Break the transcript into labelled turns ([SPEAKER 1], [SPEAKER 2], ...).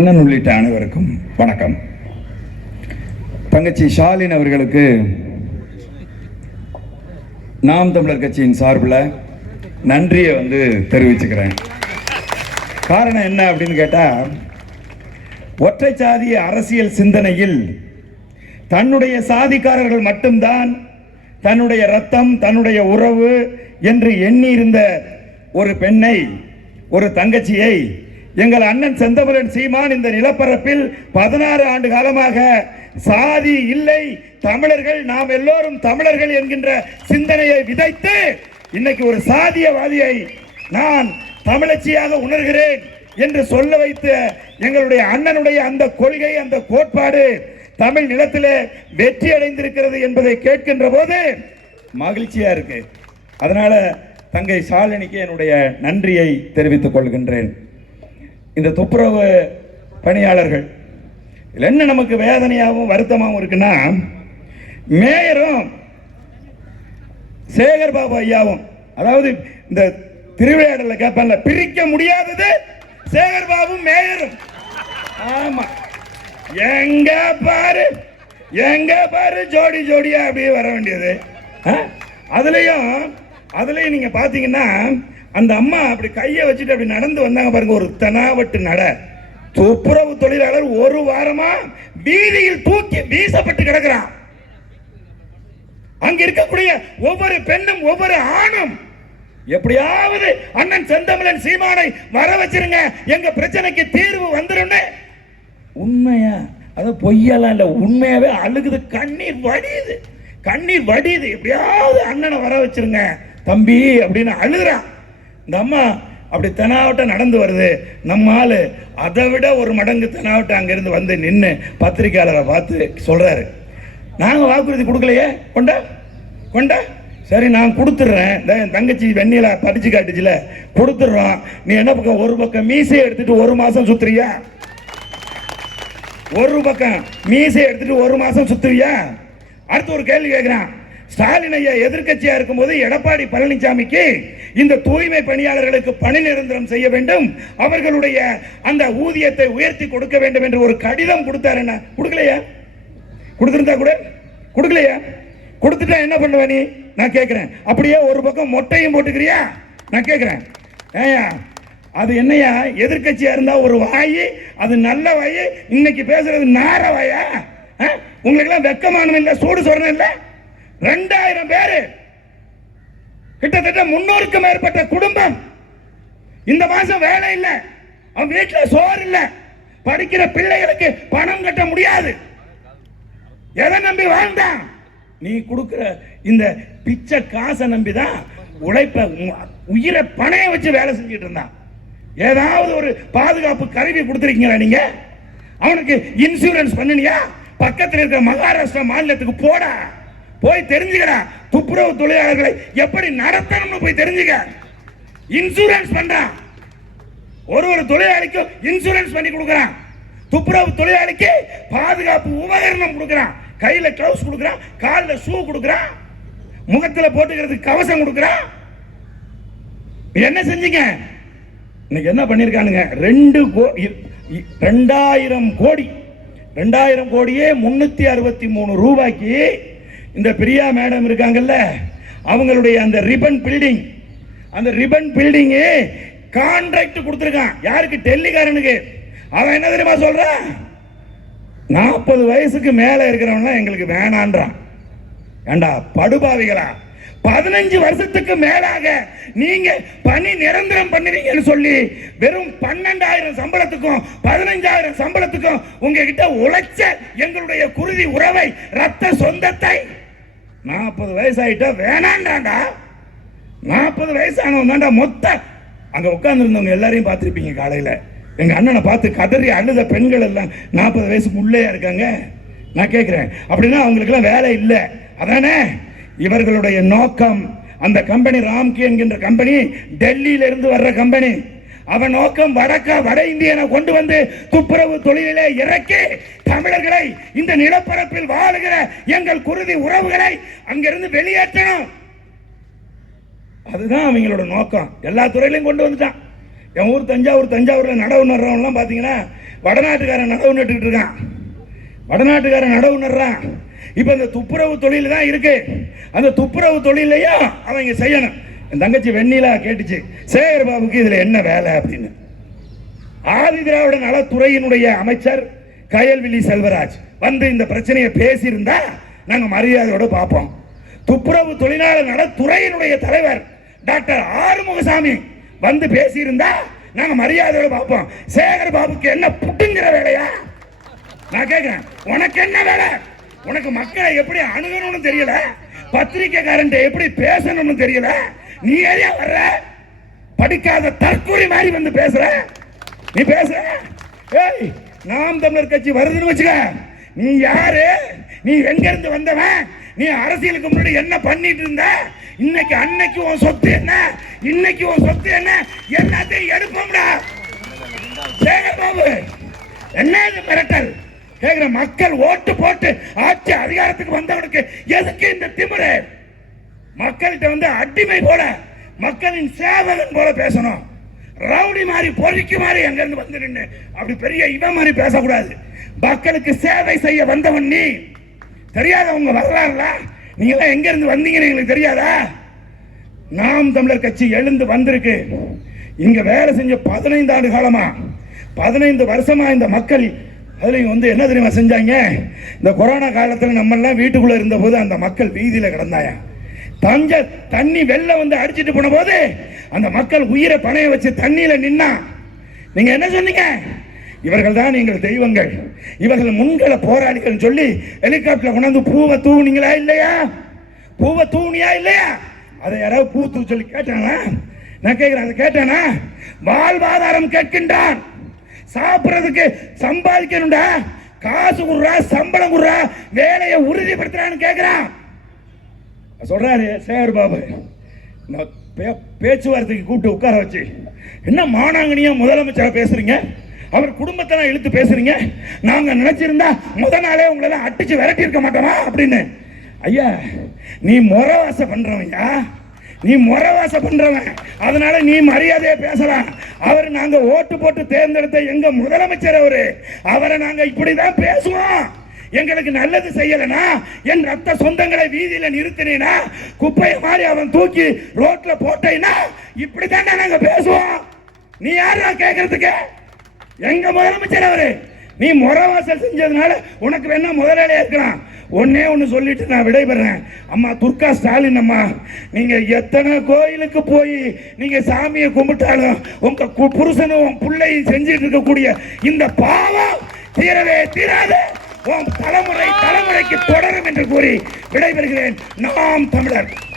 [SPEAKER 1] அண்ணன் உள்ளிட்ட அனைவருக்கும் வணக்கம். தங்கச்சி ஷாலின் அவர்களுக்கு நாம் தமிழர் கட்சியின் சார்பில் நன்றியை வந்து தெரிவிச்சுக்கிறேன். காரணம் என்ன அப்படின்னு கேட்டால் ஒற்றை சாதி அரசியல் சிந்தனையில் தன்னுடைய சாதிக்காரர்கள் மட்டும்தான் தன்னுடைய ரத்தம் தன்னுடைய உறவு என்று எண்ணியிருந்த ஒரு பெண்ணை ஒரு தங்கச்சியை எங்கள் அண்ணன் செந்தமிழன் சீமான் இந்த நிலப்பரப்பில் பதினாறு ஆண்டு காலமாக சாதி இல்லை தமிழர்கள் நாம் எல்லோரும் தமிழர்கள் என்கின்ற சிந்தனையை விதைத்து இன்னைக்கு ஒரு சாதியவாதியை நான் தமிழச்சியாக உணர்கிறேன் என்று சொல்ல வைத்த எங்களுடைய அண்ணனுடைய அந்த கொள்கை அந்த கோட்பாடு தமிழ் நிலத்திலே வெற்றி அடைந்திருக்கிறது என்பதை கேட்கின்ற போது மகிழ்ச்சியா இருக்கு. அதனால தங்கை சாலினிக்கு என்னுடைய நன்றியை தெரிவித்துக் கொள்கின்றேன். இந்த துப்புரவு பணியாளர்கள். இதில் என்ன நமக்கு வேதனையாகவும் வருத்தமாகவும் இருக்குன்னா மேயரும் சேகர் பாபு ஐயாவும் அதாவது இந்த திருவிளையாடல கேட்பான்ல பிரிக்க முடியாதது சேகர் பாபு மேயரும். ஆமா. எங்க பாரு எங்க பாரு ஜோடி ஜோடியா அப்படியே வர வேண்டியது. ஆ? அதுலயும் அதுலயும் நீங்க பாத்தீங்கன்னா அந்த அம்மா அப்படி கையை வச்சுட்டு அப்படி நடந்து வந்தாங்க பாருங்க ஒரு தெனாவட்டு நட. துப்புரவு தொழிலாளர் ஒரு வாரமா வீதியில் தூக்கி வீசப்பட்டு கிடக்கிறான். அங்க இருக்கக்கூடிய ஒவ்வொரு பெண்ணும் ஒவ்வொரு ஆணும் எப்படியாவது அண்ணன் செந்தமிழன் சீமானை வர வச்சிருங்க எங்க பிரச்சனைக்கு தீர்வு வந்துடும் உண்மையா? அது பொய்யெல்லாம் இல்லை உண்மையாவே அழுகுது கண்ணீர் வடியுது. கண்ணீர் வடியுது எப்படியாவது அண்ணனை வர வச்சிருங்க. தம்பி அப்படின்னு அழுகுறான். இந்த அம்மா அப்படி தெனாவட்டம் நடந்து வருது. நம்ம ஆள் அதை விட ஒரு மடங்கு தெனாவட்டம் அங்கேருந்து வந்து நின்று பத்திரிக்கையாளரை பார்த்து சொல்கிறாரு நாங்கள் வாக்குறுதி கொடுக்கலையே? கொண்டா? கொண்டா? சரி நான் கொடுத்துட்றேன். இந்த என் தங்கச்சி வெண்ணில பறிச்சு காட்டுச்சுல. கொடுத்துட்றோம். நீ என்ன பக்கம் ஒரு பக்கம் மீசையை எடுத்துட்டு ஒரு மாதம் சுற்றுறியா ஒரு பக்கம் மீசை எடுத்துட்டு ஒரு மாதம் சுற்றுவியா அடுத்து ஒரு கேள்வி கேட்குறான் ஸ்டாலின் ஐயா எதிர்கட்சியாக இருக்கும்போது எடப்பாடி பழனிசாமிக்கு இந்த தூய்மை பணியாளர்களுக்கு பணி நிரந்தரம் செய்ய வேண்டும். அவர்களுடைய அந்த ஊதியத்தை உயர்த்தி கொடுக்க வேண்டும் என்று ஒரு கடிதம் கொடுத்தாரு என்ன? கொடுக்கலையா? கொடுத்துருந்தா கூட? கொடுக்கலையா? கொடுத்துட்டா என்ன பண்ணுவ நீ? நான் கேட்கிறேன் அப்படியே ஒரு பக்கம் மொட்டையும் போட்டுக்கிறியா? நான் கேட்கிறேன் ஏயா அது என்னையா எதிர்க்கட்சியா இருந்தா ஒரு வாய் அது நல்ல வாய் இன்னைக்கு பேசுறது நார வாயா? ஆ? உங்களுக்கெல்லாம் வெக்கமானம் இல்ல சூடு சொல்றேன் இல்ல? ரெண்டாயிரம் பேரு கிட்டத்தட்ட முன்னூறுக்கு மேற்பட்ட குடும்பம். இந்த மாசம் வேலை இல்லை. அவன் வீட்டில் சோறு இல்லை. படிக்கிற பிள்ளைகளுக்கு பணம் கட்ட முடியாது. எதை நம்பி வாழ்ந்தான்? நீ கொடுக்கிற இந்த பிச்சை காசை நம்பி தான் உழைப்ப உ- உயிரை பணைய வச்சு வேலை செஞ்சுட்டு இருந்தான். ஏதாவது ஒரு பாதுகாப்பு கருவி கொடுத்துருக்கீங்களா நீங்க? அவனுக்கு இன்சூரன்ஸ் பண்ணினியா? பக்கத்தில் இருக்கிற மகாராஷ்டிரா மாநிலத்துக்கு போட. போய் தெரிஞ்சுக்கடா. துப்புரவு தொழிலாளர்களை எப்படி நடத்தணும்னு போய் தெரிஞ்சுக்க. இன்சூரன்ஸ் பண்றான் ஒரு ஒரு தொழிலாளிக்கும் இன்சூரன்ஸ் பண்ணி கொடுக்குறான். துப்புரவு தொழிலாளிக்கு பாதுகாப்பு உபகரணம் கொடுக்குறான். கையில கிளவுஸ் கொடுக்குறான் காலில் ஷூ கொடுக்குறான் முகத்தில் போட்டுக்கிறதுக்கு கவசம் கொடுக்குறான். என்ன செஞ்சீங்க? இன்னைக்கு என்ன பண்ணியிருக்கானுங்க ரெண்டு கோ- இ- ரெண்டாயிரம் கோடி. ரெண்டாயிரம் கோடியே முன்னூத்தி அறுபத்தி மூணு ரூபாய்க்கு இந்த பிரியா மேடம் இருக்காங்கல்ல அவங்களுடைய அந்த ரிபன் பில்டிங் அந்த ரிபன் பில்டிங் கான்ட்ராக்ட் கொடுத்துருக்கான். யாருக்கு? டெல்லிக்காரனுக்கு. அவன் என்ன தெரியுமா சொல்றான் நாற்பது வயசுக்கு மேல இருக்கிறவன்லாம் எங்களுக்கு வேணான்றான். ஏண்டா படுபாவிகளா? பதினஞ்சு வருஷத்துக்கு மேலாக நீங்க பணி நிரந்தரம் பண்ணுவீங்கன்னு சொல்லி வெறும் பன்னெண்டாயிரம் சம்பளத்துக்கும் பதினஞ்சாயிரம் சம்பளத்துக்கும் உங்ககிட்ட உழைச்ச எங்களுடைய குருதி உறவை ரத்த சொந்தத்தை நாற்பது வயசாயிட்டா வேணாண்டாண்டா நாற்பது வயசானவன் தாண்டா மொத்த. அங்க உட்கார்ந்துருந்தவங்க எல்லாரையும் பார்த்துருப்பீங்க காலையில. எங்க அண்ணனை பார்த்து கதறி அழுத பெண்கள் எல்லாம் நாற்பது வயசுக்கு உள்ளேயா இருக்காங்க? நான் கேட்கிறேன் அப்படின்னா அவங்களுக்கெல்லாம் வேலை இல்லை. அதானே? இவர்களுடைய நோக்கம் அந்த கம்பெனி ராம்கி என்கின்ற கம்பெனி டெல்லியில இருந்து வர்ற கம்பெனி அவன் நோக்கம் வடக்க வட இந்தியனை கொண்டு வந்து துப்புரவு தொழிலிலே இறக்கி தமிழர்களை இந்த நிலப்பரப்பில் வாழுகிற எங்கள் குருதி உறவுகளை அங்கிருந்து வெளியேற்றணும். அதுதான் அவங்களோட நோக்கம். எல்லா துறையிலையும் கொண்டு வந்துட்டான். என் ஊர் தஞ்சாவூர் தஞ்சாவூர்ல நடவு நடுறவன்லாம் பார்த்தீங்கன்னா வடநாட்டுக்காரன் நடவு நட்டுக்கிட்டு இருக்கான். வடநாட்டுக்காரன் நடவு நடுறான். இப்போ இந்த துப்புரவு தொழில் தான் இருக்கு. அந்த துப்புரவு தொழிலையும் அவங்க செய்யணும். என் தங்கச்சி வெண்ணிலா கேட்டுச்சு சேகர் பாபுக்கு இதுல என்ன வேலை அப்படின்னு. ஆதி திராவிட நலத்துறையினுடைய அமைச்சர் கயல்விழி செல்வராஜ் வந்து இந்த பிரச்சனையை பேசியிருந்தா நாங்க மரியாதையோட பார்ப்போம். துப்புரவு தொழிலாளர் நலத்துறையினுடைய தலைவர் டாக்டர் ஆறுமுகசாமி வந்து பேசியிருந்தா நாங்க மரியாதையோட பார்ப்போம். சேகர் பாபுக்கு என்ன புட்டுங்கிற வேலையா? நான் கேட்கிறேன் உனக்கு என்ன வேலை? உனக்கு மக்களை எப்படி அணுகணும்னு தெரியல? பத்திரிக்கைக்காரன் எப்படி பேசணும்னு தெரியல? நீ ஏரியா வர்ற? படிக்காத தற்கொலை மாதிரி வந்து பேசுற. நீ பேசுற ஏய் நாம் தமிழர் கட்சி வருதுன்னு வச்சுக்க. நீ யாரு? நீ எங்க இருந்து வந்தவன்? நீ அரசியலுக்கு முன்னாடி என்ன பண்ணிட்டு இருந்த? இன்னைக்கு அன்னைக்கு உன் சொத்து என்ன? இன்னைக்கு உன் சொத்து என்ன? எல்லாத்தையும் எடுப்போம்டா. சேகர் பாபு என்ன இது மிரட்டல்? கேக்குற மக்கள் ஓட்டு போட்டு ஆட்சி அதிகாரத்துக்கு வந்தவனுக்கு எதுக்கு இந்த திமுறை மக்கள்கிட்ட வந்து அடிமை போல மக்களின் சேவகன் போல பேசணும். ரவுடி மாதிரி பொறிக்கு மாதிரி அங்க இருந்து வந்து அப்படி பெரிய இவன் மாதிரி பேசக்கூடாது. மக்களுக்கு சேவை செய்ய வந்தவன் நீ. தெரியாத உங்க வரலாறுல? நீங்க எல்லாம் எங்க இருந்து வந்தீங்கன்னு எங்களுக்கு தெரியாதா? நாம் தமிழர் கட்சி எழுந்து வந்திருக்கு. இங்க வேலை செஞ்ச பதினைந்து ஆண்டு காலமா பதினைந்து வருஷமா இந்த மக்கள் அதுலேயும் வந்து என்ன தெரியுமா செஞ்சாங்க? இந்த கொரோனா காலத்துல நம்ம எல்லாம் வீட்டுக்குள்ள இருந்த போது அந்த மக்கள் வீதியில கிடந்தாயா? தஞ்ச தண்ணி வெள்ளம் வந்து அடிச்சிட்டு போன போது அந்த மக்கள் உயிரை பணைய வச்சு தண்ணியில நின்னா. நீங்க என்ன சொன்னீங்க? இவர்கள் தான் எங்கள் தெய்வங்கள். இவர்கள் முன்கள போராளிகள் சொல்லி ஹெலிகாப்டர் கொண்டாந்து பூவை தூவுனீங்களா இல்லையா? பூவை தூணியா இல்லையா? அதை யாராவது பூ தூ சொல்லி கேட்டானா? நான் கேட்கிறேன் அதை கேட்டானா? வாழ்வாதாரம் கேட்கின்றான். சாப்பிட்றதுக்கு சம்பாதிக்கணும்டா. காசு குடுறா சம்பளம் குடுறா வேலையை உறுதிப்படுத்துறான்னு கேட்கிறான் சொல்றாரு சேகர் பாபு நான் பே- பேச்சுவார்த்தைக்கு கூப்பிட்டு உட்கார வச்சு என்ன மானாங்கனியா முதலமைச்சரை பேசுறீங்க? அவர் குடும்பத்தெல்லாம் இழுத்து பேசுறீங்க? நாங்க நினைச்சிருந்தா முத நாளே உங்களை எல்லாம் விரட்டி இருக்க மாட்டோமா? அப்படின்னு. ஐயா நீ முறவாசை பண்றவன்யா? நீ முறவாசை பண்றவன். அதனால நீ மரியாதையை பேசலாம். அவர் நாங்க ஓட்டு போட்டு தேர்ந்தெடுத்த எங்க முதலமைச்சர் அவரு. அவரை நாங்க இப்படிதான் பேசுவோம். எங்களுக்கு நல்லது செய்யலனா என் ரத்த சொந்தங்களை வீதியில நிறுத்தினா குப்பையை மாதிரி அவன் தூக்கி ரோட்ல போட்டேன்னா இப்படித்தானே நாங்க பேசுவோம். நீ யாரா கேட்கறதுக்கு எங்க முதலமைச்சர் அவரு. நீ முறவாசல் செஞ்சதுனால உனக்கு வேணா முதலாளியா இருக்கலாம். ஒன்னே ஒன்னு சொல்லிட்டு நான் விடைபெறேன். அம்மா துர்கா ஸ்டாலின் அம்மா நீங்க எத்தனை கோயிலுக்கு போய் நீங்க சாமியை கும்பிட்டாலும் உங்க கு- புருஷனும் உன் பிள்ளையும் செஞ்சுட்டு இருக்கக்கூடிய இந்த பாவம் தீரவே தீராது. உன் தலைமுறை தலைமுறைக்கு தொடரும் என்று கூறி விடைபெறுகிறேன். நாம் தமிழர்.